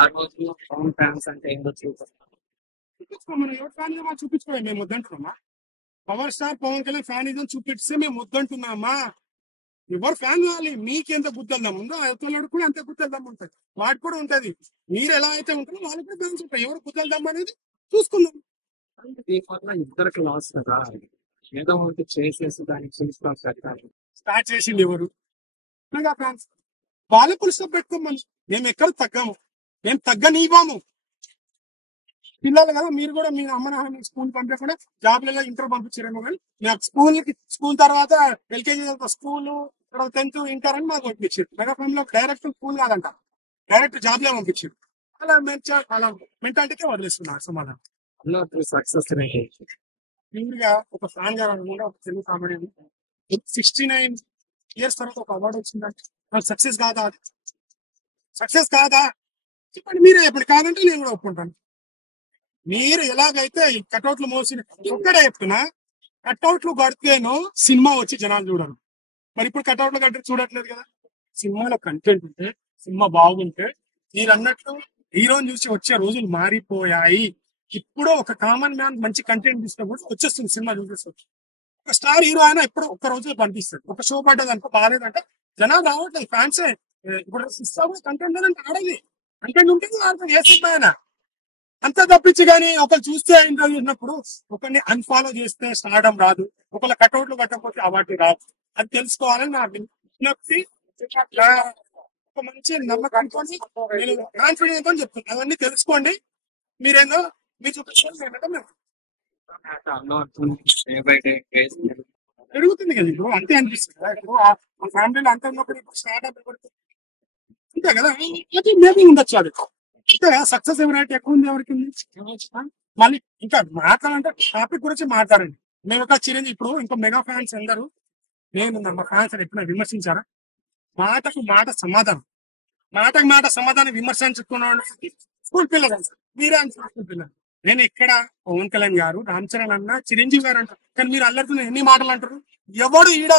ఆ రోజు పవన్ ఫ్యాన్స్ అంటే ఏంటో చూపించుకో, మనం ఎవరు ఫ్యాన్ మనం చూపించుకోవాలి. మేము వద్దంటున్నామా? Power star Pawan Kalyan fan ఇదని చూపిస్తే మేము వద్దంటున్నామా? ఎవరు ఫ్యాన్ కావాలి? మీకెంత గుర్తెళ్దాం ఉందో అవతలవాడు కూడా అంతే గుర్తెళ్దాం ఉంటుంది. వాడు కూడా ఉంటది. మీరు ఎలా అయితే ఉంటారో వాళ్ళకి కూడా ఫ్యాన్స్ ఉంటాయి. ఎవరు గుర్తెళ్దాం అనేది చూసుకుందాం. దీనివల్ల ఇద్దరికి లాస్ కదా. ఏదో ఒకటి చేసేసి దానికి చూస్తాం పెట్టాలి. స్టార్ట్ చేసింది ఎవరు? Mega fans. వాళ్ళే పులుసు పెట్టుకోమని. మేము ఎక్కడ తగ్గాము, మేము తగ్గనివ్వము. పిల్లలు కదా, మీరు కూడా మీ అమ్మ నాన్న స్కూల్ పంపించకుండా జాబ్లలో ఇంటర్ పంపించారేమో, కానీ నాకు స్కూల్ తర్వాత ఎల్కేజీ స్కూల్, తర్వాత 10th ఇంటర్ అని మాకు పంపించారు. మెగా ఫ్యామిలీ లో డైరెక్ట్ స్కూల్ కాదంట, డైరెక్ట్ జాబ్ లో పంపించారు. అలా మెంటాలిటీకే వదిలేస్తున్నారు సమాధానం. సక్సెస్ ప్యూర్ గా ఒక ఫ్యాన్ గా కూడా ఒక తెలుగు కామెడీ 69 years తర్వాత ఒక అవార్డు వచ్చిందంటే నాకు సక్సెస్ కాదా? సక్సెస్ కాదా? చెప్పండి, మీరే చెప్పండి. కాదంటే నేను కూడా ఒప్పుకుంటాను. మీరు ఎలాగైతే ఈ కటౌట్లు మోసిన ఒక్కడే చెప్తున్నా, కటౌట్లు కడితేనో సినిమా వచ్చి జనాలు చూడరు. మరి ఇప్పుడు కటౌట్లు కట్టి చూడట్లేదు కదా. సినిమాలో కంటెంట్ ఉంటే, సినిమా బాగుంటే, మీరు అన్నట్లు హీరోని చూసి వచ్చే రోజులు మారిపోయాయి. ఇప్పుడు ఒక కామన్ మ్యాన్ మంచి కంటెంట్ ఇస్తే కూడా వచ్చేస్తుంది, సినిమా చూసేస్తుంది. ఒక స్టార్ హీరో అయినా ఎప్పుడు ఒక్క రోజులో కనిపిస్తాడు. ఒక షో పడ్డది అనుకో, బాగాలేదంటే జనాలు రావట్లేదు, ఫ్యాన్సే. ఇప్పుడు సిస్టా కూడా కంటెంట్ లేదంటే ఆడది, కంటెంట్ ఉంటుంది ఆడుతుంది ఏ సినిమా అయినా. అంతా తప్పించి కానీ ఒకరు చూస్తే ఇంటర్వ్యూ చేసినప్పుడు ఒకరిని అన్ఫాలో చేస్తే స్టార్డం రాదు, ఒకళ్ళ కటౌట్లు కట్టకపోతే అవార్డు రాదు. అది తెలుసుకోవాలని నా విజ్ఞప్తి. ఒక మంచి నమ్మకంతో నేను కాన్ఫిడెంట్ తో చెప్తాను, అవన్నీ తెలుసుకోండి. మీరేందో మీరు చూపించాలి ఏంటంటే మేము డే బై డే పెరుగుతుంది కదా. ఇప్పుడు అంతే అనిపిస్తుంది కదా. ఇప్పుడు మా ఫ్యామిలీలో అంత ఉన్నప్పుడు ఇప్పుడు స్టార్ట్అప్ అంతే కదా. అది మేబీ ఉండొచ్చు, అది అంతే కదా. సక్సెస్ ఎవరైతే ఎక్కువ ఉంది, ఎవరికి ఉంది? మళ్ళీ ఇంకా మాట్లాడాలంటే టాపిక్ గురించి మాట్లాడండి. మేము ఒక చిరంజీవి, ఇప్పుడు ఇంకో మెగా ఫ్యాన్స్ అందరూ, నేను మా ఫ్యాన్స్ ఎప్పుడైనా విమర్శించారా? మాటకు మాట సమాధానం, మాటకు మాట సమాధానం విమర్శించుకున్నాడు స్కూల్ పిల్లలు. మీరే స్కూల్ పిల్లలు. నేను ఇక్కడ పవన్ కళ్యాణ్ గారు, రామ్ చరణ్ అన్న, చిరంజీవి గారు అంటారు, కానీ మీరు అల్లరితో ఎన్ని మాటలు అంటారు? ఎవడు ఈడ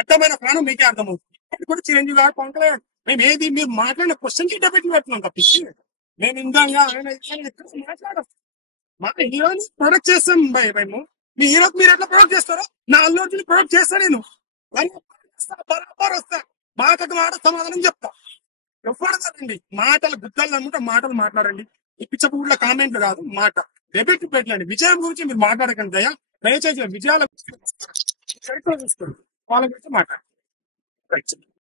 అర్థమైన ప్రాణం మీకే అర్థమవుతుంది. ఇప్పుడు కూడా చిరంజీవి గారు, పవన్ కళ్యాణ్, మేము ఏది మీరు మాట్లాడిన క్వశ్చన్ కి డెబెట్ పెడుతున్నాం తప్పించి మేము ఇందంగా ఆయన ఎక్కడ మాట్లాడం. మా హీరోని ప్రొడక్ట్ చేస్తాం మేము. మీ హీరోకి మీరు ఎట్లా ప్రొడక్ట్ చేస్తారో నా అల్లు అర్జున్ ప్రొడక్ట్ చేస్తా నేను. బరాబర్ వస్తా, మాటకు మాట సమాధానం చెప్తా. ఎవరు మాటలు గుద్దలు అనుకుంటే మాటలు మాట్లాడండి. ఈ పిచ్చపూడ్ల కామెంట్లు కాదు, మాట డెబిట్ పెట్టండి. విజయం గురించి మీరు మాట్లాడకండి దయా, దయచేసి విజయాల చూసుకోండి, వాళ్ళ గురించి మాట్లాడండి.